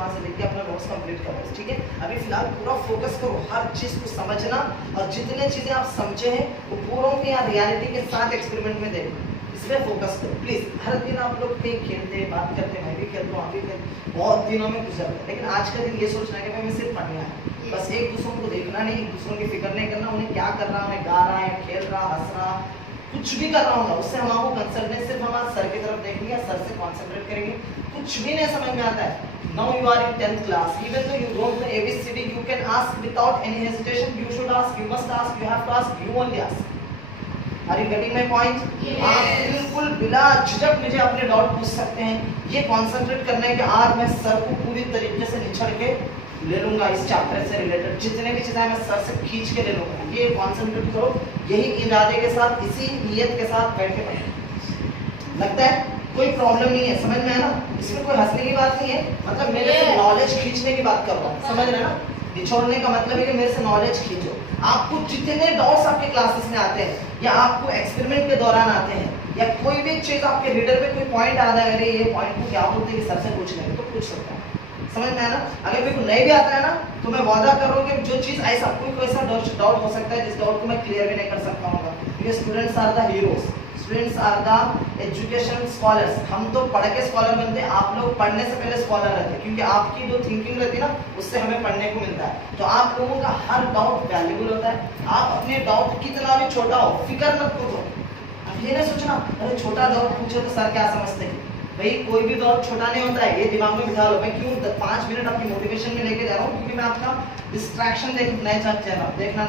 वहाँ से देख के अपना नोट्स कंप्लीट करो, ठीक है। अभी फिलहाल पूरा फोकस करो हर चीज़ को समझना, और जितने चीज़ें आप समझे हैं वो पूरों के या रियलिटी के साथ एक्सपेरिमेंट में देखो, इसमें फोकस करो प्लीज़। हर दिन आप लोग कहीं खेलते बात करते, मैं भी खेलता हूँ, आप भी खेलते, बहुत दिनों में गुजरते हैं, लेकिन आज का दिन ये सोचना है कि मैं सिर्फ पढ़ना है, बस एक दूसरों को देखना नहीं, एक दूसरों की फिक्र नहीं करना, उन्हें क्या कर रहा, उन्हें गा रहा है, खेल रहा, हंस रहा, कुछ भी कर रहा हूँ उससे हम आपको कंसर्न नहीं, सिर्फ हमारे सर की तरफ देखेंगे, सर से कॉन्सेंट्रेट करेंगे, कुछ भी नहीं समझ में आता है। Now you are in 10th class, even though you don't know ABCD, you can ask without any hesitation, you should ask, you must ask, you have to ask, you only ask. Are you getting my point? आप बिल्कुल बिना झिझक मुझे अपने doubt पूछ सकते हैं, ये कॉन्सेंट्रेट करना है कि आज मैं सर को पूरी तरीके से निचड़ के ले लूंगा, इस चैप्टर से रिलेटेड जितने भी चीजें मैं सर से खींच के ले लूंगा, ये कॉन्सेंट्रेट करो, यही इरादे के साथ, इसी नियत के साथ बैठ के पढ़ो। लगता है कोई प्रॉब्लम नहीं है, समझ में है ना, इसमें कोई हंसने की बात नहीं है, मतलब मेरे से नॉलेज खींचने की बात कर रहा हूँ, समझ रहे ना, निचोड़ने का मतलब है कि मेरे से नॉलेज खींचो। आपको जितने डाउट्स आपके क्लासेस में आते हैं या आपको एक्सपेरिमेंट के दौरान आते हैं, या कोई भी चीज आपके रीडर पे कोई पॉइंट आ रहा है, अरे ये पॉइंट को क्या बोलते हैं, सर से पूछ लेंगे तो पूछ सकता है, समझ में है ना। अगर मेरे को नहीं भी आता है ना, तो मैं वादा कर रहा हूँ कि जो चीज ऐसा कोई ऐसा डाउट हो सकता है जिस डाउट को मैं क्लियर भी नहीं कर सकता हूँ, क्योंकि students are the heroes, students are the education scholars. हम तो पढ़ के स्कॉलर बनते हैं, आप लोग पढ़ने से पहले स्कॉलर रहते हैं, क्योंकि आपकी जो थिंकिंग रहती है ना, उससे हमें पढ़ने को मिलता है। तो आप लोगों का हर डाउट वैल्यूबल होता है, आप अपने डाउट कितना भी छोटा हो फिक्र मत करो, आप ये नहीं सोचना अरे छोटा डाउट पूछो तो सर क्या समझते हैं, भाई कोई भी डाउट छोटा नहीं होता है, ये दिमाग में बिठा लो। मैं क्यों 5 मिनट आपकी मोटिवेशन में लेके जा रहा हूँ, क्योंकि मैं आपका डिस्ट्रैक्शन देखना नहीं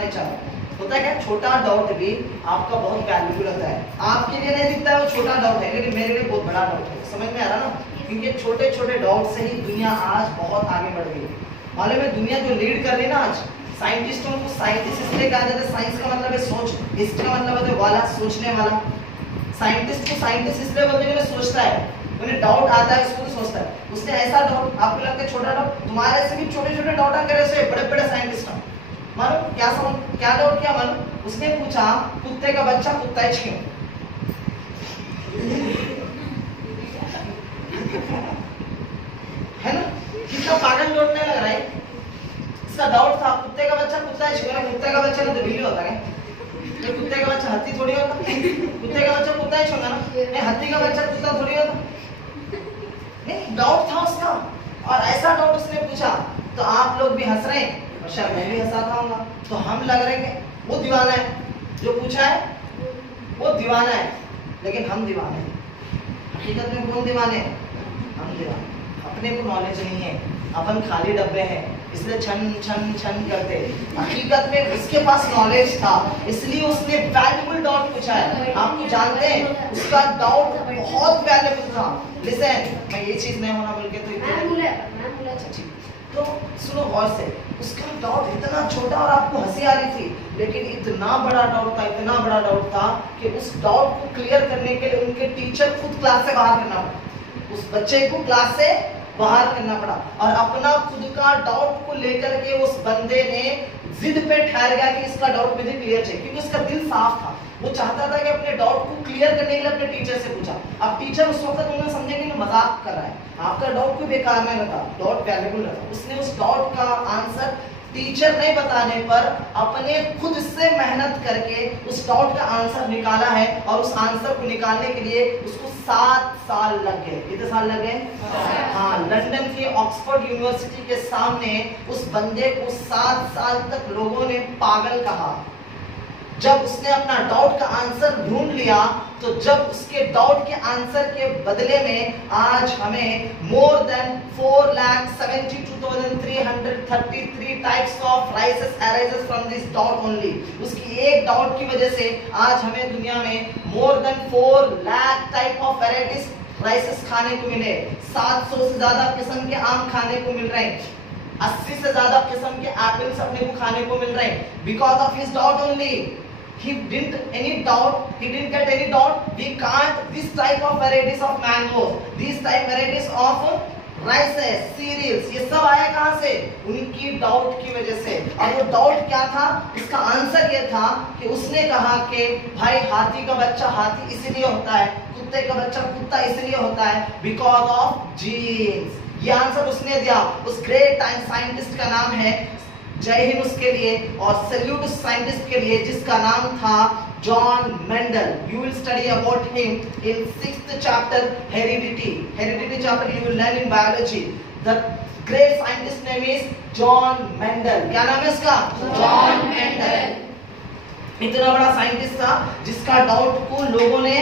चाह रहा। होता है क्या, छोटा डाउट भी आपका बहुत वैल्यूबल होता है, आपके लिए नहीं दिखता है वो छोटा डाउट है, लेकिन मेरे लिए बहुत बड़ा डाउट है, समझ में आ रहा ना, क्योंकि छोटे छोटे डाउट से ही दुनिया आज बहुत आगे बढ़ गई है। मालूम है दुनिया जो लीड कर रही है ना आज, साइंटिस्टों को साइंटिस्ट इसलिए कहा जाता है, साइंस का मतलब है सोच, हिस्ट्री का मतलब है वाला, सोचने वाला। साइंटिस्ट को साइंटिस्ट इसलिए बोलते हैं कि सोचता है, उन्हें डाउट आता है उसको सोचता है, उसने ऐसा डाउट, आपको लगता है छोटा डाउट, तुम्हारे से भी छोटे छोटे डाउट करे से बड़े बड़े साइंटिस्ट। मालूम क्या डाउट किया मालूम, उसने पूछा कुत्ते का बच्चा कुत्ता है क्यों, है ना, कितना पागल डाउट नहीं लग रहा है। इसका डाउट था कुत्ते का बच्चा कुत्ता है क्यों, कुत्ते का बच्चा ना तो बिल्ली होता है, ये कुत्ते का बच्चा हाथी थोड़ी होता, कुत्ते का बच्चा कुत्ता है क्यों ना, नहीं हाथी का बच्चा कुत्ता थोड़ी होता, नहीं डाउट था उसका, और ऐसा डाउट उसने पूछा तो आप लोग भी हंस रहे हैं और शायद मैं भी हंसाता हूँ, तो हम लग रहे हैं वो दीवाना है, जो पूछा है वो दीवाना है, लेकिन हम दीवाने हैं। हकीकत में कौन दीवाने हैं, हम दीवाने, अपने को नॉलेज नहीं है, अपन खाली डब्बे हैं, इसलिए छन छन छन करते। हकीकत में उसके पास नॉलेज था, इसलिए उसने वैल्यूबल डाउट पूछा है। आपको जानते हैं उसका डाउट बहुत वैल्यूबल था। लिसन, मैं ये चीज नहीं होना बोल के तो सुनो गौर से, उसका डाउट इतना छोटा और आपको हंसी आ रही थी, लेकिन इतना बड़ा डाउट था, इतना बड़ा डाउट था कि उस डाउट को क्लियर करने के लिए उनके टीचर खुद क्लास से बाहर करना पड़ा, उस बच्चे को क्लास से बाहर करना पड़ा, और अपना खुद का डाउट को लेकर के उस बंदे ने जिद पे ठहर गया कि इसका डाउट मुझे क्लियर चाहिए, क्योंकि उसका दिल साफ था, वो चाहता था कि अपने डाउट को क्लियर करने के लिए अपने टीचर से पूछा। अब टीचर उस वक्त उन्होंने समझे कि मजाक कर रहा है, आपका डाउट कोई बेकार नहीं लगा, डाउट वैल्यूबल लगा, उसने उस डाउट का आंसर टीचर नहीं बताने पर अपने खुद से मेहनत करके उस डाउट का आंसर निकाला है, और उस आंसर को निकालने के लिए उसको 7 साल लग गए। कितने साल लग गए? हाँ, लंदन के ऑक्सफोर्ड यूनिवर्सिटी के सामने उस बंदे को 7 साल तक लोगों ने पागल कहा। जब उसने अपना डाउट का आंसर ढूंढ लिया, तो जब उसके डाउट के आंसर के बदले में आज हमें more than 4,72,333 types of राइसेस arises from this doubt only, उसकी एक डाउट की वजह से आज हमें दुनिया में more than 4 lakh type of varieties राइसेस खाने को मिले, 700 से ज्यादा किस्म के आम खाने को मिल रहे हैं, 80 से ज्यादा किस्म के एप्पल्स अपने को खाने को मिल रहे हैं, because of his doubt only. He didn't get any doubt. We can't this type of varieties of mangoes, these type varieties of rices, cereals, ये सब आया कहाँ से? उनकी डाउट की वजह से। और वो डाउट क्या था? इसका आंसर ये था कि उसने कहा कि भाई हाथी का बच्चा हाथी इसलिए होता है, कुत्ते का बच्चा कुत्ता इसलिए होता है, बिकॉज ऑफ जीन्स। ये आंसर उसने दिया। उस ग्रेट साइंटिस्ट का नाम है, जय हिंद उसके लिए और सैल्यूट उस साइंटिस्ट के लिए जिसका नाम था John Mendel. You will study about him in 6th chapter heredity chapter you will learn in biology. The great scientist name is John Mendel. क्या नाम है उसका? John Mendel. इतना बड़ा साइंटिस्ट था जिसका डाउट को लोगों ने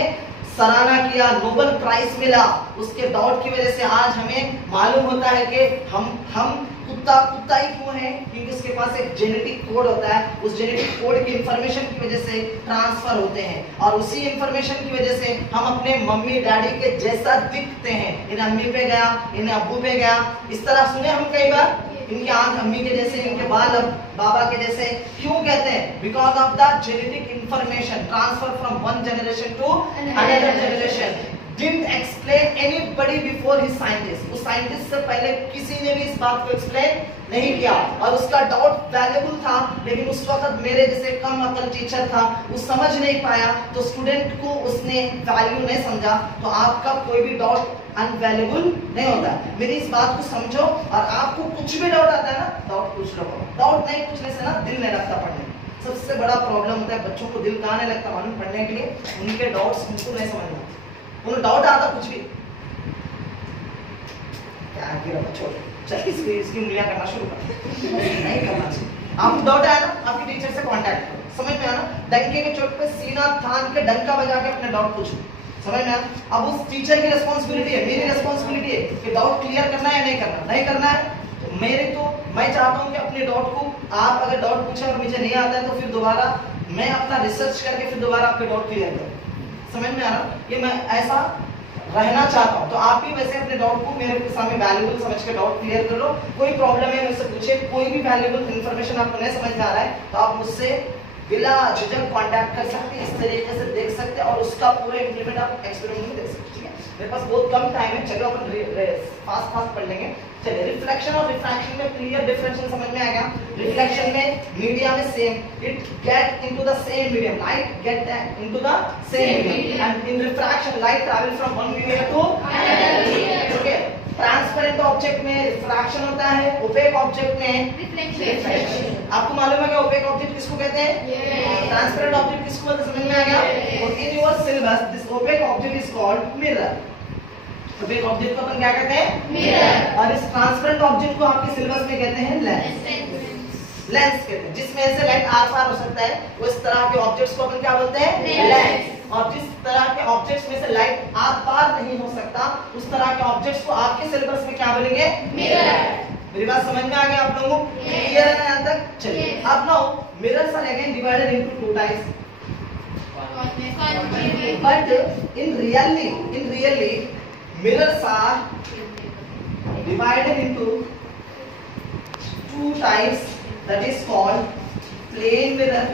सराहना किया, नोबेल प्राइज मिला। उसके डाउट की वजह से आज हमें मालूम होता है कि हम कुत्ता ही क्यों है, क्योंकि उसके पास एक जेनेटिक कोड होता है। उस जेनेटिक कोड की इंफॉर्मेशन की वजह से ट्रांसफर होते हैं और उसी इंफॉर्मेशन की वजह से हम अपने मम्मी डैडी के जैसा दिखते हैं। इन्हें अम्मी पे गया, इन्हें अब्बू पे गया, इस तरह सुने हम कई बार। इनके आंख अम्मी के जैसे, इनके बाल अब बाबा के जैसे। क्यों कहते हैं? Because of the genetic information transfer from one generation to another generation. Didn't explain anybody before his scientist. उस साइंटिस्ट से पहले किसी ने भी इस बात को एक्सप्लेन नहीं किया और उसका डाउट वैल्यूबल था, लेकिन उस वक्त मेरे जैसे कम अकल टीचर था, वो समझ नहीं पाया, तो स्टूडेंट को उसने वैल्यू नहीं समझा। तो आपका कोई भी डाउट अनवैल्यूबल नहीं होता। मेरी इस बात को समझो और आपको कुछ भी डाउट आता है ना, डाउट पूछ लो। डाउट नहीं पूछने से ना दिल नहीं लगता पढ़ने में। सबसे बड़ा प्रॉब्लम होता है बच्चों को दिल कहाँ नहीं लगता मालूम पढ़ने के लिए, उनके डाउट्स उनको नहीं समझना। उन्हें डाउट आता कुछ भी, क्या गिरा बच्चों, चल इसकी उंगलियां करना शुरू कर। नहीं करना चाहिए। आपको डाउट आया ना, आपके टीचर से कांटेक्ट करो। समझ में आना? डंके के चोट पे सीना थान के डंका बजा के अपने डाउट पूछो। समझ में आना? अब उस टीचर की रिस्पांसिबिलिटी है, मेरी रिस्पांसिबिलिटी है कि डाउट क्लियर करना है या नहीं करना। नहीं करना है तो मैं चाहता हूँ कि अपने डाउट को, आप अगर डाउट पूछे और मुझे नहीं आता है तो फिर दोबारा मैं अपना रिसर्च करके फिर दोबारा आपके डाउट क्लियर करूँ। समझ में आ रहा? ये मैं ऐसा रहना चाहता हूँ। तो आप भी वैसे अपने डाउट को मेरे सामने वैल्यूबल समझ के डाउट क्लियर कर लो। कोई प्रॉब्लम है मुझसे पूछे, कोई भी वैल्यूबल इन्फॉर्मेशन आपको नहीं समझ में आ रहा है तो आप मुझसे बिना झिझक कांटेक्ट कर सकते हैं, इस तरीके से देख सकते हैं और उसका पूरा इम्प्लीमेंट आप एक्सपेरिमेंट में देख सकते हैं। ठीक है, मेरे पास बहुत कम टाइम है, चलो अपन फास्ट पढ़ लेंगे। चलिए, रिफ्लेक्शन और रिफ्रैक्शन में क्लियर डिफरेंशियल समझ में आ गया। रिफ्लेक्शन में मीडिया में same, it get into the same medium, light get into the same medium, and in refraction light travel from one medium to another. Okay, transparent object में refraction होता है, opaque object में reflection. आपको मालूम है कि opaque object किसको कहते हैं? ट्रांसपेरेंट ऑब्जेक्ट किसको कहते हैं? समझ में आ गया? और in your syllabus this opaque object is called mirror. Opaque object को अपन क्या कहते हैं? मिरर। और इस ट्रांसपेरेंट ऑब्जेक्ट को आपके सिलेबस में कहते हैं लेंस। लेंस कहते हैं, जिसमें से लाइट आर पार हो सकता है, वो इस तरह के ऑब्जेक्ट्स को अपन क्या बोलते हैं? लेंस। और जिस तरह के ऑब्जेक्ट्स में से लाइट आर पार नहीं हो सकता, उस तरह के ऑब्जेक्ट्स को आपके सिलेबस में क्या बोलेंगे? मिरर। मेरी बात समझ में आ गया आप लोगों को? क्लियर है यहाँ तक? चलिए, अब now mirrors are again divided into two types, but in really mirrors are divided into two types, that is called plane mirror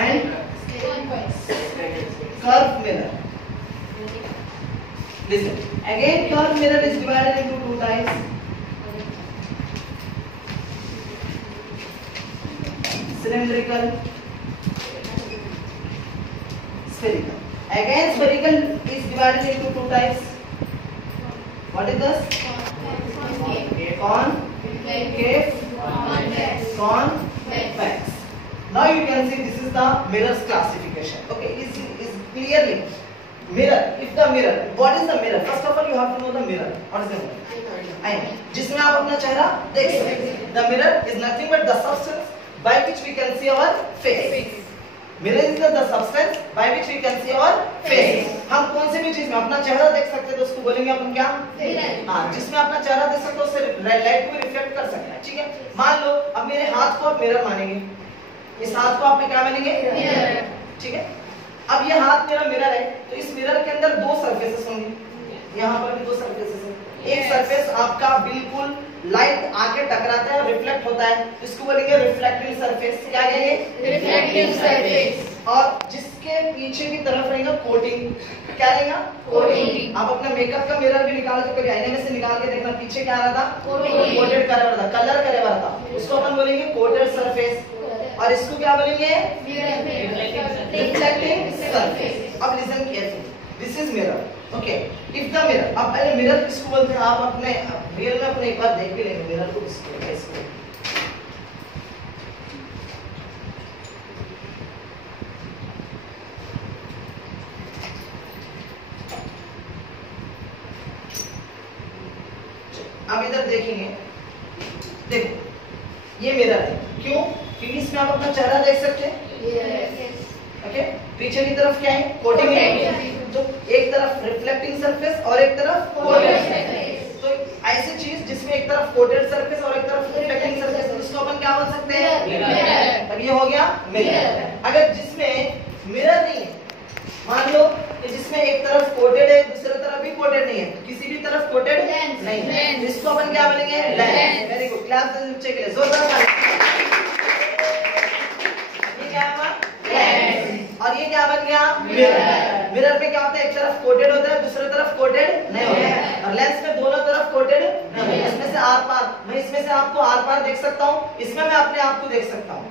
and curved mirror. Listen, again curved mirror is divided into two types, cylindrical, spherical. Again spherical is divided into two types. What is this? Concave, convex. Now you can see this is the mirrors classification. Okay, is clearly mirror. If the mirror, what is the mirror? First of all, you have to know the mirror. What is the mirror? Aina, जिसमें आप अपना चेहरा देख सकते हैं. The mirror is nothing but the substance by which we can see our face. Mirror is the substance by which we can see our face. हम कौन से भी चीज में अपना चेहरा देख सकते हैं तो उसको बोलेंगे अपन क्या? हाँ, जिसमें अपना चेहरा देख सकते हो उससे लाइट को रिफ्लेक्ट कर सकता है। ठीक है, मान लो अब मेरे हाथ को आप मिरर मानेंगे, इस हाथ को आप क्या मानेंगे? मिरर। ठीक है, अब ये हाथ मेरा मिरर है, तो इस मिरर के अंदर दो सरफेसेस होंगे, यहाँ पर भी दो सरफेसेस हैं। एक सरफेस आपका बिल्कुल लाइट आके टकराता है और रिफ्लेक्ट होता है, इसको बोलेंगे रिफ्लेक्टिव सरफेस। क्या है ये? Reflective surface. और जिसके पीछे की तरफ रहेगा कोटिंग, क्या रहेगा? कोटिंग। आप अपना मेकअप का मिरर भी निकाल के कभी आईने में से निकाल के देखना, पीछे क्या रहा था? कोटेड कलर था, कलर करे वाला था, उसको अपन बोलेंगे कोटेड सरफेस। और इसको क्या बोलेंगे? Reflective surface. अब listen carefully, this is mirror. Okay, if the mirror, अब पहले मिरर किसको बोलते हैं आप अपने रियल में अपने एक बार देख के लेंगे मिरर को किसको बोलते हैं इसको। आप इधर देखेंगे, देखो ये मिरर है, क्यों? क्योंकि इसमें आप अपना चेहरा देख सकते हैं। ओके, पीछे की तरफ क्या है? कोटिंग है, तो एक तरफ रिफ्लेक्टिंग सरफेस और एक तरफ कोटेड सरफेस। तो ऐसी चीज जिसमें एक तरफ कोटेड सरफेस और एक तरफ रिफ्लेक्टिंग सरफेस, उसको अपन क्या बोल सकते हैं? मिरर। अब ये हो गया मिरर। अगर जिसमें मिरर नहीं है, मान लो कि जिसमें एक तरफ कोटेड है दूसरी तरफ भी कोटेड नहीं है, तो किसी भी तरफ कोटेड नहीं है, इसको अपन क्या बोलेंगे? लेंस। वेरी गुड, क्लैप दे बच्चे के लिए, जोरदार ताली। ये क्या हुआ? लेंस। और ये क्या बन गया? मिरर। मिरर में क्या होता है? एक तरफ कोटेड होता है दूसरी तरफ कोटेड नहीं होता है, और लेंस में दोनों तरफ कोटेड नहीं होता है। इसमें से आर पार, मैं इसमें से आपको आर पार देख सकता हूँ, इसमें मैं अपने आप को देख सकता हूँ।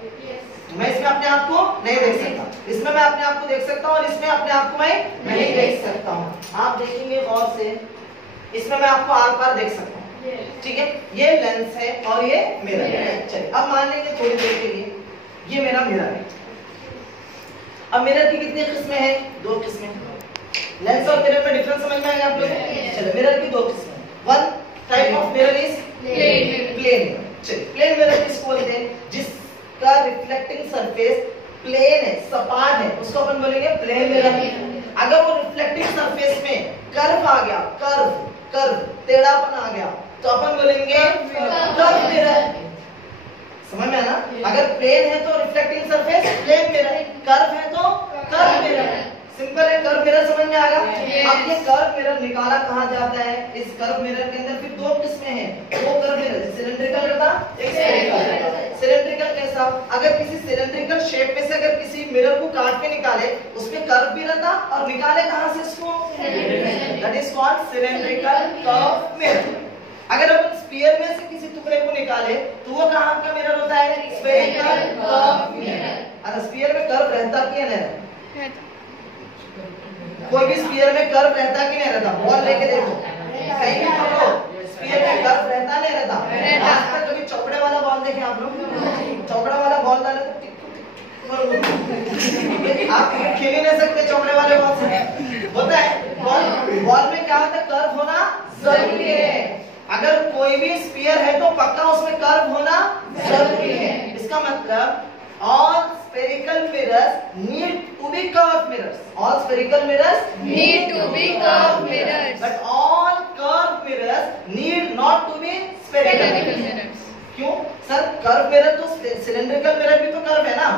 मैं इसमें अपने आप को नहीं देख सकता, इसमें मैं अपने आप को देख सकता हूँ, और इसमें अपने आप को मैं नहीं देख सकता हूँ। आप देखेंगे गौर से, इसमें मैं आपको आर पार देख सकता हूँ, ठीक है? ये लेंस है और ये मिरर है। चलिए अब मान लेंगे थोड़ी देर के लिए ये मेरा मिरर है। अब मिरर की कितनी किस्में हैं? 2 किस्में। लेंस और मिरर में डिफरेंस समझ में आएगा आप लोग? चलिए, मिरर की 2 किस्में। One type of mirror is plane. चलिए, प्लेन मिरर किसको बोलते हैं? जिसका रिफ्लेक्टिंग सरफेस प्लेन है, सपाट है, उसको अपन बोलेंगे प्लेन मिरर। अगर वो रिफ्लेक्टिंग सरफेस में कर्व आ गया, कर्व टेढ़ापन आ गया, तो अपन बोलेंगे कर्व मिरर। समझ में आना? अगर प्लेन है तो reflecting surface plane mirror, curve है तो कर्व मिरर। सिंपल है, कर्व मिरर समझ में आ गया। अब ये कर्व मिरर निकाला कहाँ जाता है? इस कर्व मिरर के अंदर फिर 2 किस्में हैं। वो कर्व मिरर सिलेंड्रिकल रहता, एक स्फेरिकल। सिलेंड्रिकल कैसा? अगर किसी सिलेंड्रिकल शेप में से अगर किसी मिरर को काट के निकाले, उसमें कर्व भी रहता, और निकाले कहाँ से इसको? That is called cylindrical curve mirror. अगर अपन स्फीयर में से किसी टुकड़े को निकाले तो वो कहाँ का मिरर होता है? Spherical curve mirror. अगर स्फीयर में कर्व रहता कि नहीं रहता? कोई भी स्फीयर में कर्व रहता कि नहीं रहता? बॉल लेके देखो, कहीं भी पकड़ो, स्फीयर में कर्व रहता नहीं रहता? आज तक कभी चौकड़े वाला बॉल देखे आप लोग? चौकड़ा वाला बॉल डाले तो आप खेल ही नहीं सकते चौकड़े वाले बॉल से। होता है बॉल में क्या होता है? कर्व होना जरूरी है। अगर कोई भी स्फीयर है तो पक्का उसमें कर्व होना जरूरी है। इसका मतलब all spherical mirrors need to be curved mirrors. All spherical mirrors need to be curved mirrors. But all curved mirrors need not to be spherical mirrors. क्यों? सर कर्व मिरर तो सिलेंड्रिकल मिरर भी तो curve है ना?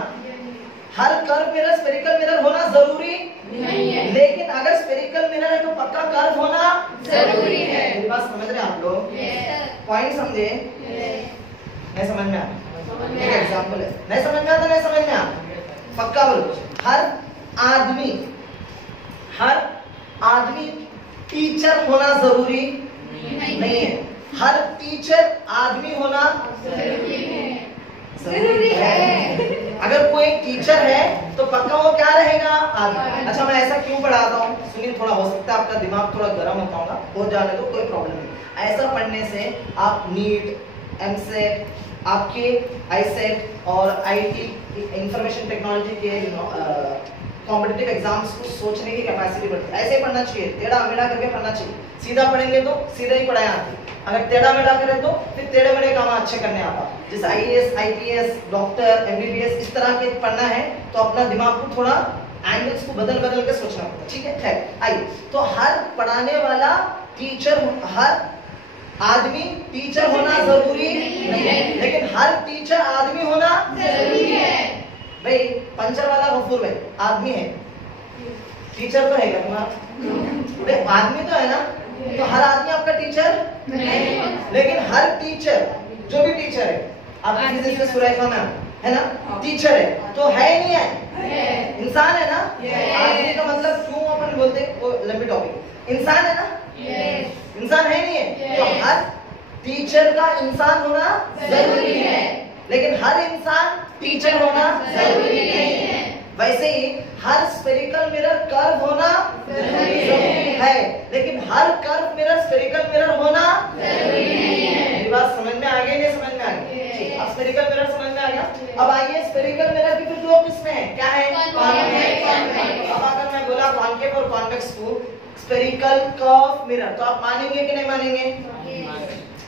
हर curve mirror spherical mirror होना जरूरी नहीं है, लेकिन अगर स्फेरिकल मिरर है तो पक्का कर्व होना जरूरी है। मेरी बात समझ रहे हैं आप लोग? पॉइंट समझे? नहीं समझ में आया? एक एग्जांपल है, नहीं समझ में आता? नहीं समझ में आता? पक्का बोलो। हर आदमी टीचर होना जरूरी नहीं है। हर टीचर आदमी होना जरूरी है। अगर कोई टीचर है तो पक्का वो क्या रहेगा? आदमी। अच्छा, मैं ऐसा क्यों पढ़ाता हूँ? सुनिए, थोड़ा हो सकता है आपका दिमाग थोड़ा गर्म होता होगा, हो जाने दो, कोई प्रॉब्लम नहीं। ऐसा पढ़ने से आप नीट, एमसेट, आपके आईसेट और आईटी इंफॉर्मेशन टेक्नोलॉजी के कॉम्पिटिटिव एग्जाम्स को सोचने की कैपेसिटी बढ़ती है। ऐसे ही पढ़ना चाहिए, टेढ़ा मेढ़ा करके पढ़ना चाहिए। सीधा पढ़ेंगे तो सीधा ही पढ़ाया आती, अगर टेढ़ा मेढ़ा करें तो फिर टेढ़े मेढ़े काम अच्छे करने आता। जैसे आईएएस, आईपीएस, डॉक्टर, एमबीबीएस इस तरह के पढ़ना है तो अपना दिमाग को थोड़ा एंगल्स को बदल के सोचना पड़ता है, ठीक है? खैर, आइए, तो हर पढ़ाने वाला टीचर, हर आदमी टीचर होना जरूरी नहीं है, लेकिन हर टीचर आदमी होना जरूरी है। भाई पंचर वाला गफूर भाई आदमी है, टीचर तो है क्या तुम्हारा? आदमी तो है ना? तो हर आदमी आपका टीचर नहीं, लेकिन हर टीचर, जो भी टीचर है, आपकी फिजिक्स में सुरेखा मैम है ना, टीचर है तो है नहीं है? इंसान है ना? आदमी का मतलब क्यों अपन बोलते हैं, वो लंबी टॉपिक। इंसान है ना? इंसान है नहीं है? तो हर टीचर का इंसान होना जरूरी है, लेकिन हर इंसान टीचर होना जरूरी नहीं है। वैसे ही हर स्फेरिकल मिरर कर्व होना जरूरी है, लेकिन हर कर्व मिरर स्फेरिकल मिरर होना जरूरी नहीं है। मेरी बात समझ में आ गई? नहीं समझ में आ गई? अब स्फेरिकल मिरर समझ में आ गया। अब आइए स्फेरिकल मिरर की फिर दो किस्में हैं, क्या है? कॉन्वेक्स। अब अगर मैं बोला कॉन्केव और कॉन्वेक्स को स्फेरिकल कर्व मिरर, तो आप मानेंगे कि नहीं मानेंगे?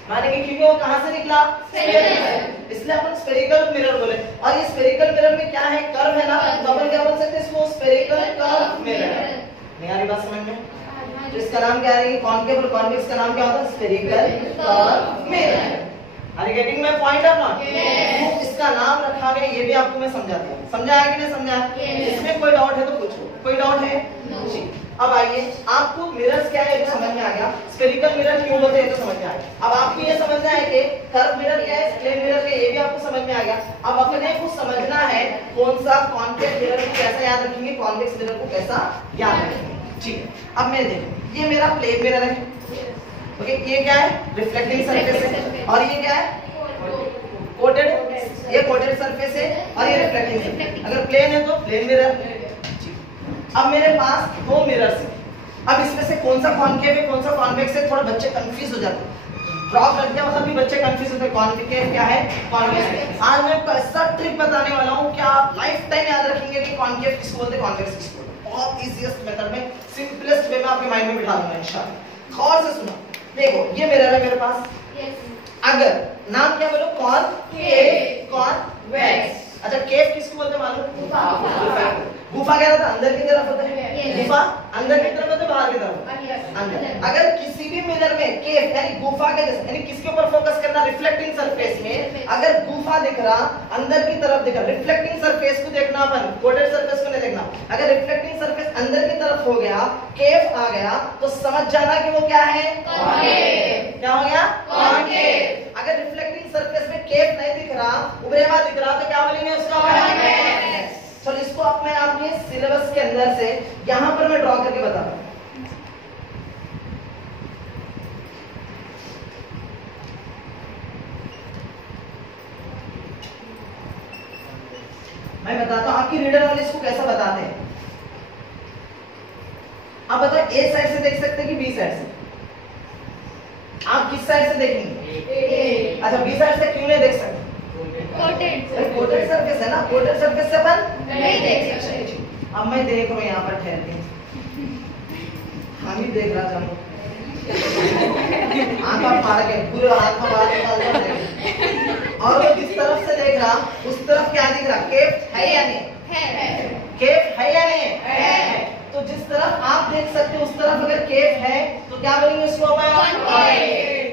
मानेंगे, क्योंकि वो कहां से निकला? स्फेरिकल, इसलिए अपन स्फेरिकल मिरर बोले। और ये स्फेरिकल मिरर में क्या है? कर्व है ना, तो अपन क्या बोल सकते हैं इसको? Spherical curve mirror. नहीं आ रही बात समझ में? तो इसका नाम क्या है? कॉन्केव और कॉन्वेक्स का नाम क्या होता है? Spherical curve mirror. Are you getting my point और नॉट? तो इसका नाम रखा गया, ये भी आपको मैं समझाता हूं। समझा है कि नहीं समझा? इसमें कोई डाउट है तो पूछो। कोई डाउट है? जी। अब आइए, आपको मिरर्स क्या है तो समझ में आ गया, स्फेरिकल मिरर क्यों होते हैं तो समझ में आ गया। अब आपको ये समझना है कि कर्व मिरर क्या है, प्लेन मिरर क्या है, ये भी आपको समझ में आ गया। अब अपने को समझना है कौन सा कॉन्केव मिरर को कैसा याद रखेंगे, कॉन्वेक्स मिरर को कैसा याद रखेंगे। ठीक है, अब मैं देखो, ये मेरा प्लेन मिरर है, ओके, ये क्या है? रिफ्लेक्टिंग सरफेस है, और ये क्या है? कोटेड, ये कोटेड सरफेस है और ये रिफ्लेक्टिंग सरफेस। अगर प्लेन है तो प्लेन मिरर। अब मेरे पास दो मिरर्स हैं, अब इसमें से कौन सा कॉन्केव है कौन सा कॉन्वेक्स है, थोड़ा बच्चे कंफ्यूज हो जाते हैं। ड्रॉप रख दिया मतलब भी बच्चे कंफ्यूज होते हैं, कॉन्केव क्या है, कॉन्वेक्स। आज मैं आपको ऐसा ट्रिक बताने वाला हूं कि आप लाइफ टाइम याद रखेंगे कि कॉन्केव किसको बोलते हैं, कॉन्वेक्स किसको बोलते हैं। बहुत इजीएस्ट मेथड में, सिंपलेस्ट वे में आपके माइंड में बिठा दूंगा इंशाल्लाह। गौर से सुनो, देखो ये मिरर है मेरे पास, अगर नाम क्या बोलो, कॉन्केव, कॉन्वेक्स। अच्छा, केव किसको बोलते हैं मालूम? गुफा। गुफा क्या होता है? अंदर की तरफ होता है। गुफा अंदर की तरफ होता है, बाहर की तरफ? अंदर। अगर किसी भी मिरर में केव यानी गुफा के जैसे, यानी किसके ऊपर फोकस करना? रिफ्लेक्टिंग सरफेस में। अगर गुफा दिख रहा, अंदर की तरफ दिख रहा, रिफ्लेक्टिंग सरफेस को देखना अपन, कोटेड सरफेस को नहीं देखना। अगर रिफ्लेक्टिंग सरफेस अंदर की तरफ हो गया, केव आ गया, तो समझ जाना कि वो क्या है? कॉन्केव। क्या हो गया? कॉन्केव। अगर रिफ्लेक्टिंग सरफेस में केव नहीं दिख रहा, उभरे हुआ दिख रहा, तो क्या बोलेंगे उसका? कॉन्वेक्स। चलो इसको अब मैं आपके सिलेबस के अंदर से यहां पर मैं ड्रॉ करके बता रहा हूं। मैं बताता हूं आपकी रीडर वाले इसको कैसा बताते हैं। आप बताओ, ए साइड से देख सकते हैं कि बी साइड से? आप किस साइड से देखेंगे? अच्छा, बी साइड से क्यों नहीं देख सकते? कोटेड सरफेस है ना, कोटेड सरफेस से अपन नहीं देख सकते। अब मैं देख रहा हूँ यहाँ पर ठहर के, हम ही देख रहा था, आंख फाड़ के पूरे हाथ में बाल निकाल रहे, और वो किस तरफ से देख रहा, उस तरफ क्या दिख रहा? केव है या नहीं है? केव है या नहीं है? तो जिस तरफ आप देख सकते हो उस तरफ अगर केव है तो क्या बोलेंगे उसको अपन?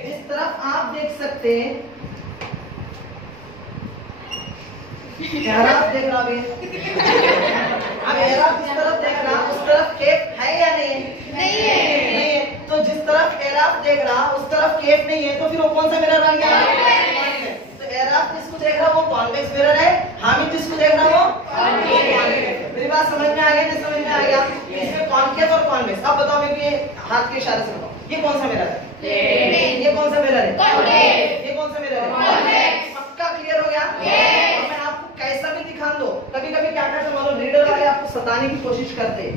जिस तरफ आप देख सकते हैं, एराफ देख रहा अभी, अब एराफ जिस तरफ देख रहा उस तरफ केव है या नहीं है? नहीं है। तो जिस तरफ एराफ देख रहा उस तरफ केव नहीं है, तो फिर वो कौन सा मिरर बन गया? तो एराफ जिसको देख रहा वो कॉन्वेक्स मिरर है, हामिद जिसको देख रहा वो कॉन्वेक्स। मेरी बात समझ में आ गई? नहीं समझ में आ गया? इसमें कॉन्केव और कॉन्वेक्स। अब बताओ मेरे को, ये हाथ के इशारे से बताओ, ये कौन सा मिरर है? ये कौन सा मिरर है? ये कौन सा मिरर है? पक्का क्लियर हो गया? कैसा भी दिखा दो, कभी कभी क्या करते हैं रीडर वाले आपको सताने की कोशिश करते हैं,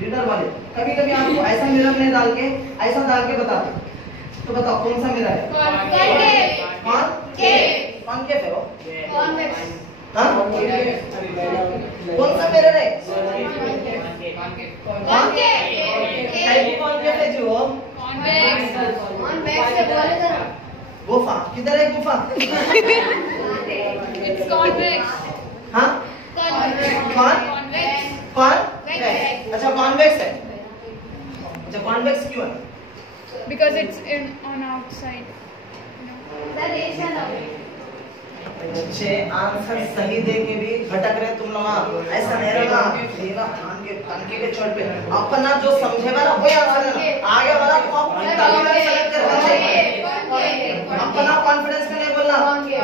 रीडर वाले कभी कभी आपको ऐसा मिरर में डाल के ऐसा डाल के बताते। तो बताओ कौन सा मिरर है? कॉन्केव है वो? कौन सा मिरर है? कॉन्केव है जो गुफा किधर है? गुफा हाँ, अच्छा कॉन्वेक्स है। अच्छा कॉन्वेक्स क्यों है? Because it's on outside. बच्चे आंसर सही दे के भी भटक रहे तुम लोग, ऐसा नहीं रहना, लेना कान के छोड़ पे अपना जो समझेगा ना वही आंसर देना। आगे वाला तो आपको सेलेक्ट करना चाहिए, अपना कॉन्फिडेंस में नहीं बोलना,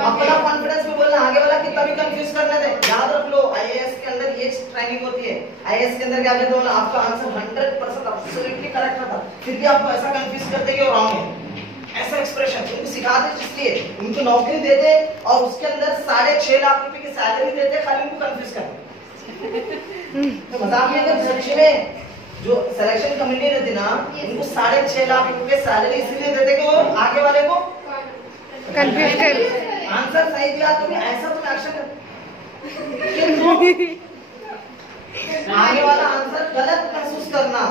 अपना कॉन्फिडेंस में बोलना, आगे वाला कितना भी कंफ्यूज करने दे। याद रख लो, आईएएस के अंदर ये ट्रेनिंग होती है। आईएएस के अंदर क्या कहते हैं, आपका आंसर 100% एब्सोल्युटली करेक्ट था, फिर भी आपको ऐसा कंफ्यूज करते कि वो रॉन्ग है। ऐसा एक्सप्रेशन उनको सिखाते, इसलिए उनको नौकरी देते और उसके अंदर 6.5 लाख रुपए की सैलरी देते, खाली उनको कंफ्यूज करते। तो मजाक नहीं कर, सच्ची में जो सिलेक्शन कमेटी रहती ना, इनको 6.5 लाख रुपए सैलरी इसलिए देते कि वो आगे वाले को कंफ्यूज कर। आंसर सही दिया तो ऐसा तुम एक्शन कर, आगे वाला आंसर गलत महसूस करना।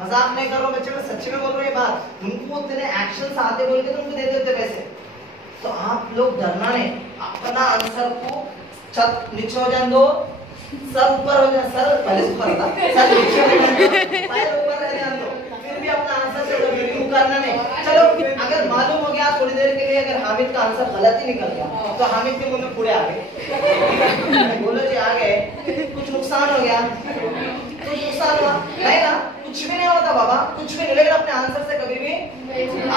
मजाक नहीं कर रहा बच्चे, मैं सच्ची में बोल रहा हूँ ये बात। तुमको इतने एक्शंस आते बोल के तुमको दे देते पैसे, तो आप लोग डरना नहीं, अपना आंसर को छत नीचे हो जाने दो, सर ऊपर हो जाए, सर पहले ऊपर था, सर नीचे हो जाए, पैर ऊपर रहने दो, फिर भी अपना आंसर से रिव्यू करना नहीं। चलो अगर मालूम हो गया थोड़ी देर के लिए, अगर हामिद का आंसर गलत ही निकल गया तो हामिद के मुंह में पूरे आ गए, बोलो जी आ गए, कुछ नुकसान हो गया, कुछ नुकसान हुआ नहीं ना, कुछ भी नहीं होता बाबा, कुछ भी नहीं। लेकिन अपने आंसर से कभी भी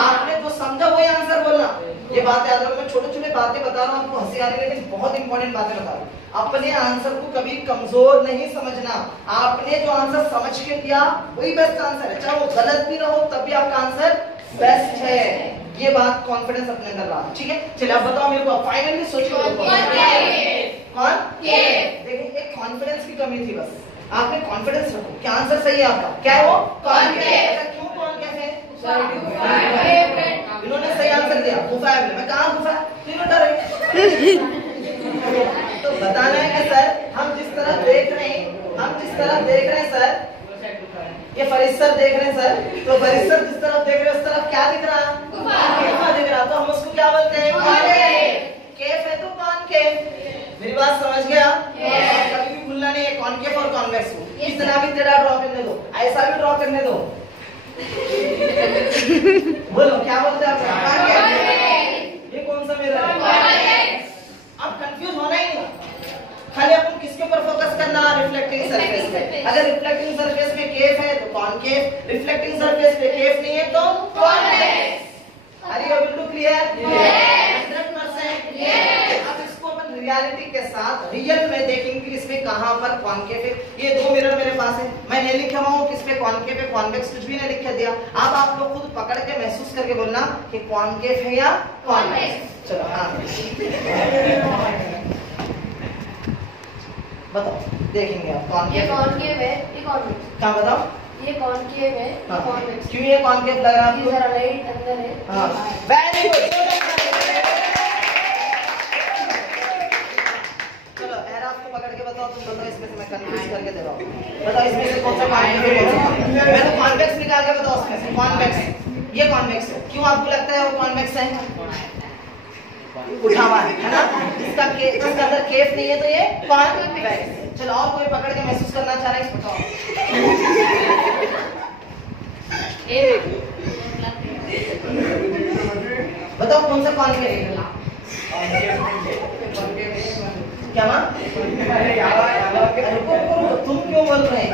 आपने जो समझा वही आंसर बोलना। ये बात याद रखो, मैं छोटे छोटे बातें बता रहा हूँ, आपको हंसी आ रही है, लेकिन बहुत इंपॉर्टेंट बातें बता रहा हूँ। अपने आंसर को कभी कमजोर नहीं समझना, आपने जो आंसर समझ के दिया वही बेस्ट आंसर है, चाहे वो गलत भी ना हो तब भी आपका आंसर बेस्ट है। ये बात कॉन्फिडेंस अपने अंदर रहा, ठीक है। चलिए आप बताओ मेरे को, फाइनली सोचिए कौन, देखिए एक कॉन्फिडेंस की कमी थी, बस आपने कॉन्फिडेंस रखो कि आंसर सही है आपका, क्या है वो, कॉन्फिडेंस। क्यों कॉन्फिडेंस है, इन्होंने सही आंसर दिया, गुफा है, मैं कहाँ गुफा है, तीनों डरे। तो बताना है कि सर हम जिस तरह देख रहे हैं, सर ये फरीद सर देख रहे हैं सर, तो फरीद सर जिस तरफ देख रहे हैं उस तरफ क्या दिख रहा, गुफा दिख रहा, तो हम उसको क्या बोलते हैं, केफ है तो कॉनकेव। मेरी बात समझ गया, कभी भी भूलना नहीं है, कॉनकेव और कॉन्वेक्स को इतना भी टेढ़ा ड्रॉ करने दो, ऐसा भी ड्रॉ करने दो। बोलो क्या बोलते हैं आप, ये कौन सा मिरर है, अब कंफ्यूज होना ही नहीं, खाली अपन किसके ऊपर फोकस करना, रिफ्लेक्टिंग सरफेस पे। अगर रिफ्लेक्टिंग सरफेस में केफ है तो कॉनकेव, रिफ्लेक्टिंग सरफेस पे केफ नहीं है तो convex. Are you able to clear, 100%। अब इसको अपन रियलिटी के साथ रियल में देखेंगे कि इसमें कहां पर कॉनकेव है। ये दो मिरर मेरे पास है, मैं नहीं लिखा हुआ हूं कि इसमें कॉनकेव है कॉन्वेक्स, कुछ भी नहीं लिख दिया। अब आप लोग खुद पकड़ के महसूस करके बोलना कि कॉनकेव है या कॉन्वेक्स। चलो हाँ बताओ, देखेंगे आप कॉनकेव, ये कॉनकेव है, ये कॉन्वेक्स। क्या बताओ, ये कॉनकेव है, ये कॉन्वेक्स। क्यों ये कॉनकेव लग रहा है आपको, जरा लाइट अंदर है। हां वेरी गुड। चलो एरा आपको पकड़ के बताओ, तुम बताओ इसमें से, मैं कंफ्यूज करके दे रहा हूं, बताओ इसमें से कौन सा कॉनकेव है, कौन सा, मैं तो कॉन्वेक्स निकाल के बताओ उसमें से, कॉन्वेक्स, ये कॉन्वेक्स है। क्यों आपको लगता है वो कॉन्वेक्स है, उठा हुआ है ना, जिसका अंदर केफ नहीं है तो ये कॉन्वेक्स। चलो और कोई पकड़ के महसूस करना चाह रहे हैं, बताओ। बताओ कौन सा कॉन्वेक्स है, क्या मां, तुम क्यों बोल रहे हैं,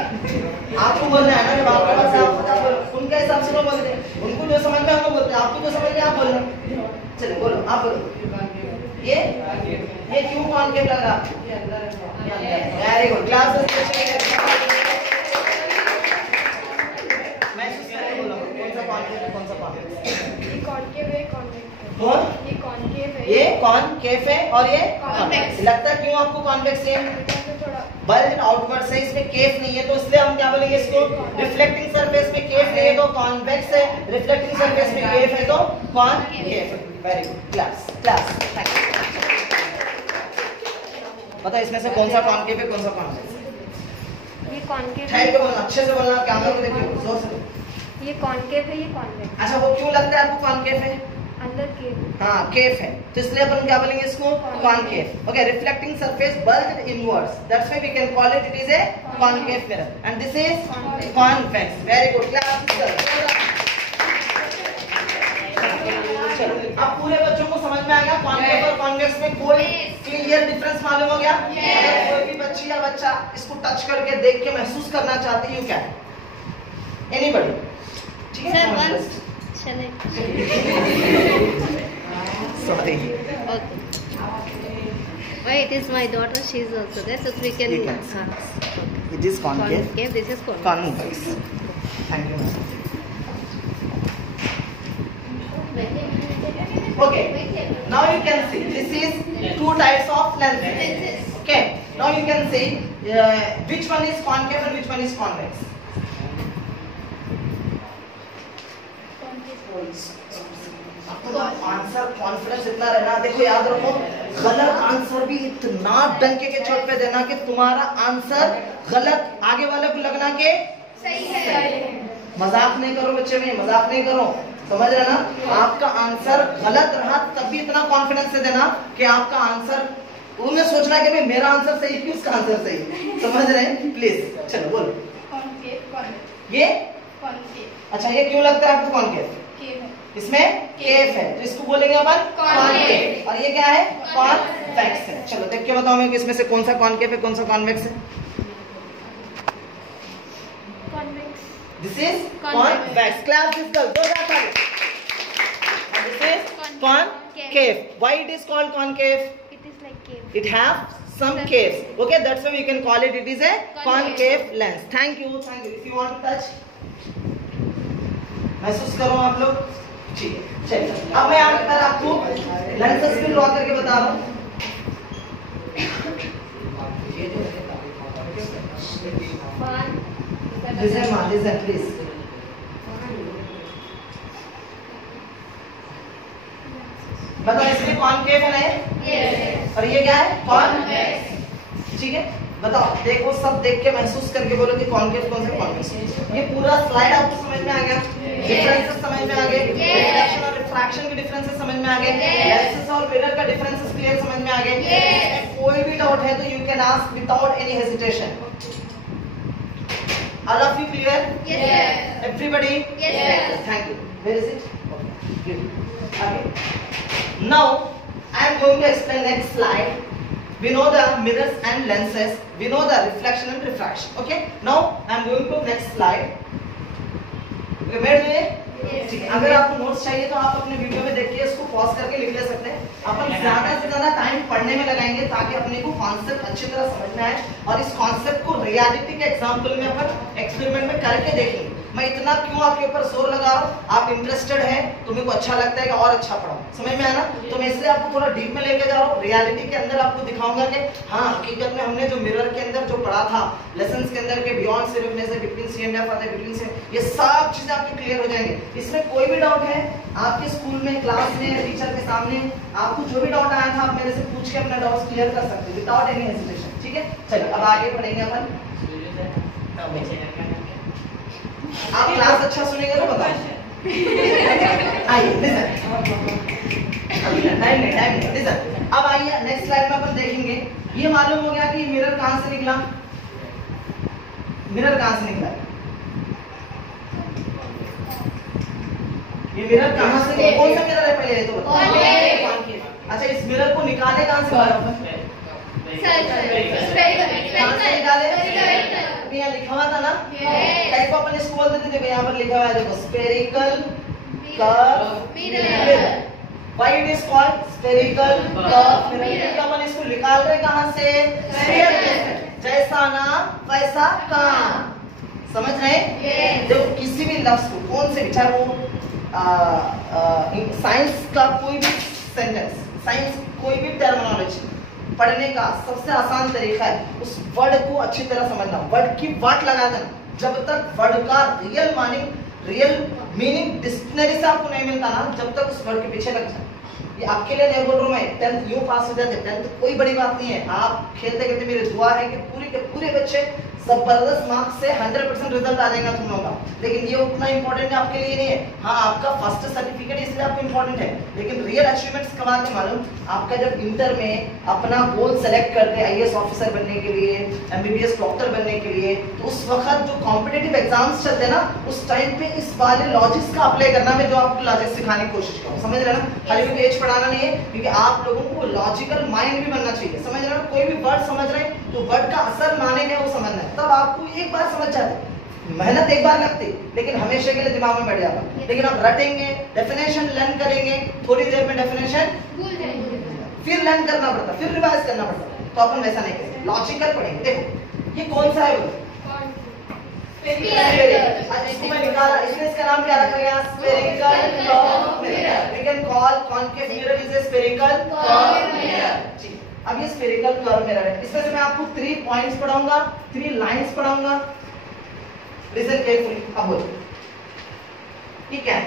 आपको बोलना है ना, जब आपके पास आप उनके हिसाब से बोलते हैं, उनको जो समझ में हम बोलते हैं, आपको जो समझ में आप बोल रहे हैं। चलिए बोलो, आप बोलो, ये क्यों कॉनकेव लगा, वेरी गुड, क्लास महसूस करके बोलो कौन सा कॉनकेव है, कौन सा कॉन्वेक्स। ये कॉनकेव है, कॉन्वेक्स। कौन, ये कॉनकेव है, ये कॉनकेव है और ये कॉन्वेक्स। लगता है क्यों आपको कॉन्वेक्स है, थोड़ा बल्ब आउटवर्ड से, इसमें केफ नहीं है तो इसलिए हम क्या बोलेंगे इसको, रिफ्लेक्टिंग सरफेस में केफ नहीं है तो कॉन्वेक्स है, रिफ्लेक्टिंग सरफेस में केफ है तो कॉनकेव। वेरी गुड, क्लास पता है इसमें से कौन सा कॉनकेव है कौन सा कॉन्वेक्स है, ये कॉनकेव ठहर के बोलना, अच्छे से बोलना, कैमरा को देखिए जोर से। ये कॉनकेव है, ये कॉन्वेक्स। अच्छा वो क्यों लगता है आपको कॉनकेव है, अंदर केव, हाँ केफ है तो इसलिए अपन क्या बोलेंगे इसको, concave. Okay, reflecting surface bulged inwards, that's why we can call it is a concave mirror and this is convex. very good, class। अब पूरे बच्चों को समझ में आ गया कॉनकेव और कॉन्वेक्स में कोई क्लियर डिफरेंस मालूम हो गया। अगर कोई भी बच्ची या बच्चा इसको टच करके देख के महसूस करना चाहते हैं, यू कैन, एनीबॉडी, ठीक है चले। Sorry, Wait, it is my daughter, she is also there, so we can, You can. it is concave, concave, this is convex. convex. Thank you ma'am. Okay, now you can see this is two types of lenses. Okay, now you can see which one is concave and which one is convex? Answer confidence इतना रहना, देखो याद रखो गलत answer भी इतना डंके के चोट पे देना कि तुम्हारा आंसर गलत आगे वाले को लगना के सही है। मजाक नहीं करो बच्चे में, मजाक नहीं करो, समझ रहे ना। आपका आंसर गलत रहा तब भी इतना कॉन्फिडेंस से देना कि आपका आंसर, उन्हें सोचना कि भाई मेरा आंसर सही है कि उसका आंसर सही है, समझ रहे हैं। प्लीज चलो बोलो। ये अच्छा, ये क्यों लगता है आपको कॉन्केव? इसमें केफ है तो इसको बोलेंगे अपन कॉन्केव। और ये क्या है? कॉन्वेक्स है। चलो देख के बताओ मैं कि इसमें से कौन सा कॉन्केव है कौन सा कॉन्वेक्स है। This is convex. Clap this girl. Go back again. And this is concave. Why it is called concave? It is like cave. It have some caves. Okay, that's why we can call it. It is a concave lens. Thank you. Thank you. If you want to touch, महसूस करो आप लोग। ठीक है, चलिए अब मैं यहाँ पर आपको लेंसेस भी ड्रॉ करके बता रहा हूँ। Listen, please. बताओ इसमें कॉन्केव है ना? Yes. और ये क्या है? कॉन्वेक्स। ठीक है, बताओ देखो सब देख के महसूस करके बोलो कि कॉन्केव कौन सा कॉन्वेक्स। ये पूरा स्लाइड आपको समझ में आ गया? डिफरेंसेस समझ में आ गए? रिफ्लेक्शन और रिफ्रैक्शन के डिफरेंसेस समझ में आ गए? लेंसेस और मिरर का डिफरेंसेस क्लियर समझ में आ गए? कोई भी डाउट है तो you can ask without any hesitation. All of you clear? Yes. Everybody? Yes. Thank you. Where is it? Okay. Okay. Now I am going to explain next slide. We know the mirrors and lenses. We know the reflection and refraction. Okay. Now I am going to next slide. Okay, where do you? ठीक है, अगर आपको notes चाहिए तो आप अपने video में देखिए, इसको पॉज करके लिख ले सकते हैं। अपन ज्यादा से ज्यादा टाइम पढ़ने में लगाएंगे ताकि अपने को कॉन्सेप्ट अच्छी तरह समझ में आए और इस कॉन्सेप्ट को रियलिटी के एग्जांपल में अपन एक्सपेरिमेंट में करके देखेंगे। मैं इतना क्यों आपके ऊपर जोर लगा रहा हूँ? आप इंटरेस्टेड है तो मेरे को अच्छा लगता है कि और अच्छा पढ़ाऊं, समझ में आना। तो मैं इसलिए आपको थोड़ा डीप में लेके जा रहा हूँ, रियलिटी के अंदर आपको दिखाऊंगा कि हाँ हकीकत में हमने जो मिरर के अंदर जो पढ़ा था लेसन्स के अंदर के बियॉन्ड सिर्फनेस है, बिटवीन सी एंड एफ आते हैं, बिटवीन सी, ये सब चीजें आपकी क्लियर हो जाएंगे। इसमें कोई भी डाउट है आपके स्कूल में, क्लास में, टीचर के सामने आपको जो भी डाउट आया था आप मेरे से पूछ के अपना डाउट क्लियर कर सकते हैं विदाउट एनी हेजिटेशन। ठीक है, चलिए अब आगे पढ़ेंगे अपन। आप क्लास अच्छा सुनेंगे तो बताओ। आइए लिसन, अब आइए नेक्स्ट स्लाइड में अपन देखेंगे। ये मालूम हो गया कि मिरर कहां से निकला? मिरर कहां से निकला? ये मिरर कहां से निकला? कौन सा मिरर है पहले ये तो बताओ। अच्छा, इस मिरर को निकाले कहां से? कहां से निकाले? यहाँ लिखा हुआ था ना, टाइप अपन इसको बोलते थे, देखो यहाँ पर लिखा हुआ है, देखो spherical curve mirror. Why it is called spherical curve mirror? अपन इसको निकाल रहे कहां से? जैसा नाम वैसा काम, समझ रहे? देखो किसी भी लफ्ज को, कौन से भी, चाहे वो साइंस का कोई भी सेंटेंस, साइंस कोई भी टर्मिनोलॉजी पढ़ने का सबसे आसान तरीका है उस वर्ड को अच्छी तरह समझना, वर्ड की वाट लगा देना। जब तक वर्ड का रियल मीनिंग डिक्शनरी से आपको नहीं मिलता ना, जब तक उस वर्ड के पीछे लग जाए। ये आपके लिए नहीं बोल रहा हूं मैं, 10th यूं पास हो जाते, 10th कोई बड़ी बात नहीं है। आप खेलते खेलते, मेरी दुआ है कि पूरे के पूरे बच्चे जबरदस्त मार्क्स से 100% रिजल्ट आ जाएगा तुम लोगों का। लेकिन ये उतना इंपॉर्टेंट आपके लिए नहीं है। हाँ, आपका फर्स्ट सर्टिफिकेट इसलिए आपको इंपॉर्टेंट है, लेकिन रियल अचीवमेंट्स कब आते मालूम? आपका जब इंटर में अपना गोल सेलेक्ट करते हैं IAS ऑफिसर बनने के लिए, MBBS डॉक्टर बनने के लिए, तो उस वक्त जो कॉम्पिटिटिव एग्जाम्स चलते हैं ना, उस टाइम पे इस वाले लॉजिक्स का अप्लाई करना, मैं जो आपको लॉजिक सिखाने की कोशिश करूँ, समझ रहे ना? खाली भी पेज पढ़ाना नहीं है, क्योंकि आप लोगों को लॉजिकल माइंड भी बनना चाहिए, समझ रहे ना? कोई भी वर्ड समझ रहे हैं तो वर्ड का असर माने क्या वो समझना है, तब आपको एक बार समझ जाते। मेहनत एक बार लगती लेकिन हमेशा के लिए दिमाग में बैठ जाता। लेकिन आप रटेंगे, डेफिनेशन लर्न करेंगे, थोड़ी देर में डेफिनेशन भूल जाएंगे, फिर लर्न करना पड़ता, फिर रिवाइज करना पड़ता। तो अपन वैसा नहीं करेंगे, लॉजिकल पढ़ेंगे। देखो ये कौन सा है वो? आज इसको मैं निकाला, इसलिए इसका नाम क्या रखा गया? Spherical curve mirror. We can call concave mirror is a spherical curve mirror. अब ये स्फेरिकल कर्व मिरर है, इसमें से मैं आपको 3 पॉइंट्स पढ़ाऊंगा, 3 लाइंस पढ़ाऊंगा। Listen carefully. अब बोलो ये क्या है?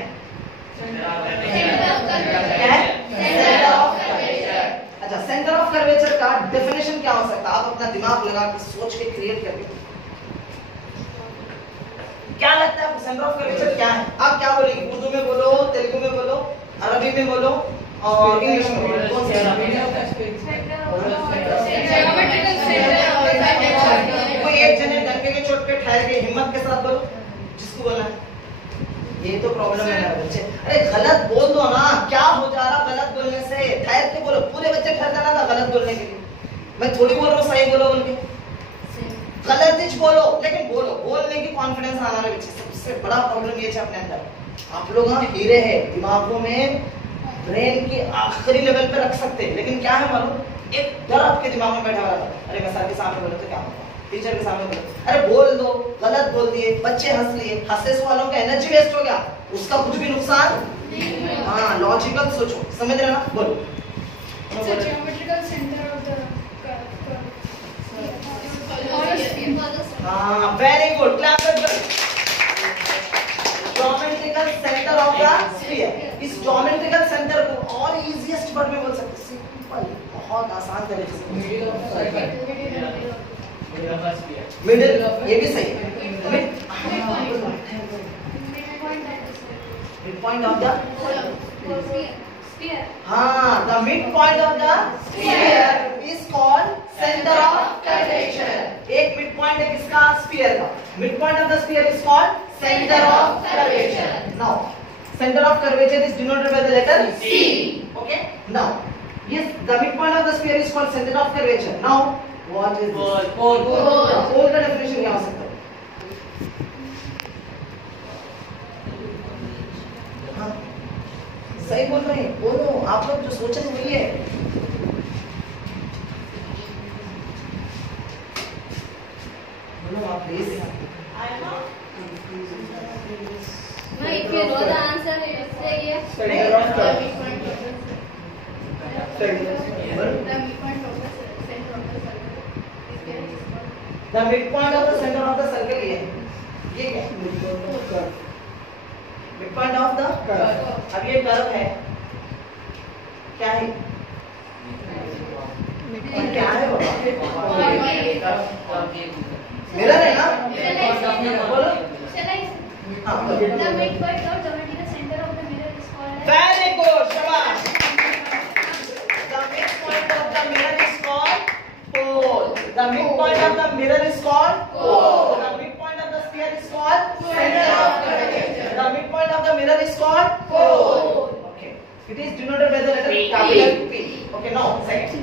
क्या है? Centre of curvature. अच्छा, सेंटर ऑफ कर्वेचर का डेफिनेशन क्या हो सकता है? आप अपना दिमाग लगा के सोच के क्रिएट करके क्या लगता है आपको सेंटर ऑफ कर्वेचर क्या है? आप क्या बोलेंगे? उर्दू में बोलो, तेलुगु में बोलो, अरबी में बोलो और इंग्लिश में बोलो। कौन सा? कोई एक जने डंके के चोट पे ठहर के हिम्मत के साथ बोलो, जिसको बोलना है। ये तो प्रॉब्लम है मेरे बच्चे। अरे गलत बोल दो ना, क्या हो जा रहा गलत बोलने से? ठहर के बोलो। पूरे बच्चे ठहर जाना था गलत बोलने के लिए। मैं थोड़ी बोल रहा हूँ सही बोलो बोल के, गलत ही बोलो, लेकिन बोलो। बोलने की कॉन्फिडेंस आना है बच्चे। सबसे बड़ा प्रॉब्लम ये है अपने अंदर। आप लोग हाँ हीरे हैं, दिमागों में ब्रेन के आखिरी लेवल पे रख सकते हैं, लेकिन क्या है मालूम, एक डर आपके दिमाग में बैठा हुआ था। अरे मैं सर के सामने बोलो तो क्या होगा, टीचर के सामने बोलो, अरे बोल दो, गलत बोल दिए, बच्चे हंस लिए, हंसने वालों का एनर्जी वेस्ट हो गया, उसका कुछ भी नुकसान नहीं। हाँ, लॉजिकल सोचो, समझ रहे ना? बोलो। ज्योमेट्रिकल सेंटर ऑफ द हाँ, very good, clap it. Geometrical centre of the sphere. इस ज्योमेट्रिकल सेंटर को और इजीएस्ट वर्ड में बोल सकते हैं, सिंपल, बहुत आसान तरीके से। मिडिल, ये भी सही है। Mid point of the sphere. हाँ, the midpoint of the sphere is called center of curvature. एक midpoint है किसका? sphere का। Midpoint of the sphere is called center of curvature. Now, center of curvature is denoted by the letter C. Okay? Now, yes, the midpoint of the sphere is called center of curvature. Now, what is this? Pole. Pole का definition क्या हो सकता है? हाँ, सही बोल रहे हैं, बोलो। आप लोग जो सोच रहे हैं वही है। बोलो आप please. No, if you know the answer, it's say yes. Center of the midpoint of the center of the The midpoint of the center of the circle ये क्या? midpoint of the curve। अब ये curve है, क्या है? क्या है बाबा? Mirror है ना? बोलो। हाँ, The midpoint or geometrical center of the mirror is called very good, शाबाश। The midpoint of the mirror is called pole. The midpoint of the mirror is called pole. The midpoint of the sphere is called center of curvature. The midpoint of the mirror is called pole. Okay. It is denoted by the letter capital P. Okay, now second.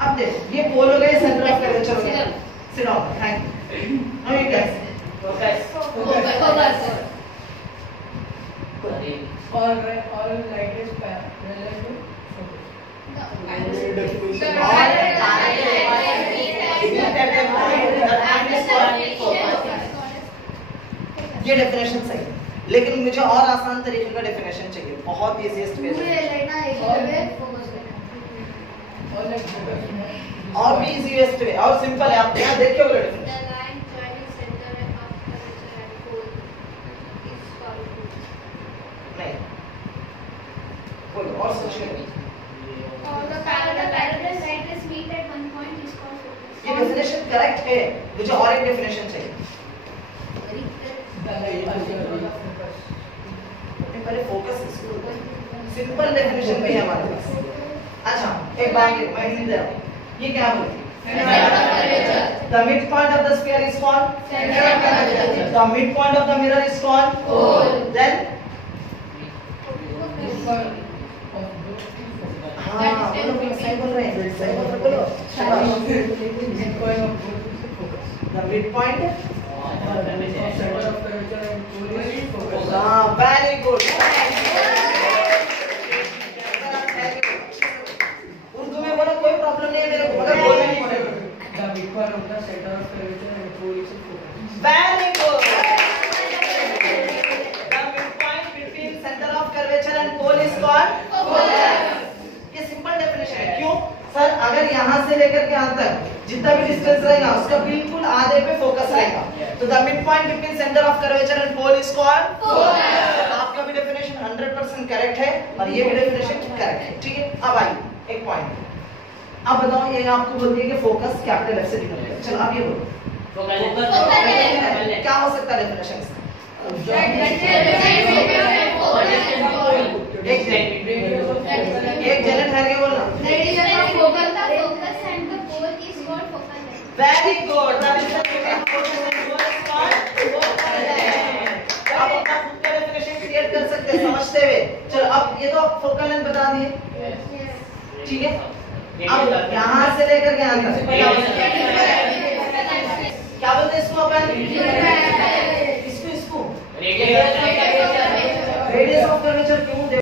अब देखो, ये पोल हो गए, centre of curvature हो गया। Sit down. Thank you. Now you guys. Focus. All light is parallel to ये definition सही है, लेकिन मुझे और आसान तरीके का डेफिनेशन चाहिए, बहुत इजीएस्ट वे और भी इजीएस्ट वे और सिंपल है। आप यहाँ देखिए वो डेफिनेशन। नहीं, बोलो और सोचिए। ये डेफिनेशन करेक्ट है, मुझे और एक डेफिनेशन चाहिए। पहले फोकस इसको, सिंपल डेफिनेशन भी है हमारे पास। अच्छा, एक बात मैं हिंदी दे रहा हूँ, ये क्या बोलती है? The midpoint of the sphere is called center of curvature. The midpoint of the mirror is called pole. Then हाँ, बोलो सही बोल रहे हैं, सही बोल रहे बोलो। The midpoint हाँ, very good। उर्दू में बोलो, कोई प्रॉब्लम नहीं है मेरे को, मगर बोलना नहीं पड़ेगा। the midpoint of the center of curvature and pole is focus. Very good। The midpoint between center of curvature and pole is called focus। ये सिंपल डेफिनेशन है। क्यों? सर कर्वेचर यहाँ से लेकर के यहाँ तक जितना भी डिस्टेंस रहेगा उसका बिल्कुल आधे पे फोकस रहेगा। तो the mid point between centre of curvature and pole is called focus. आपका भी डेफिनेशन 100% करेक्ट है और ये भी डेफिनेशन करेक्ट है, ठीक है। अब आइए एक पॉइंट, अब बताओ ये आपको बोलती है कि फोकस कैपिटल एफ से डिनोट है। चलो आप ये बोलो क्या हो सकता है डेफिनेशन इसका? एक जलन है क्या बोलना? वेरी गुड, आप अपना खुद का डेफिनेशन क्रिएट कर सकते हैं समझते हुए। चलो अब ये तो आप फोकल लेंथ बता दिए, ठीक है। अब यहाँ से लेकर यहाँ तक क्या बोलते हैं इसको अपन? इसको रेडियस ऑफ कर्वेचर क्यों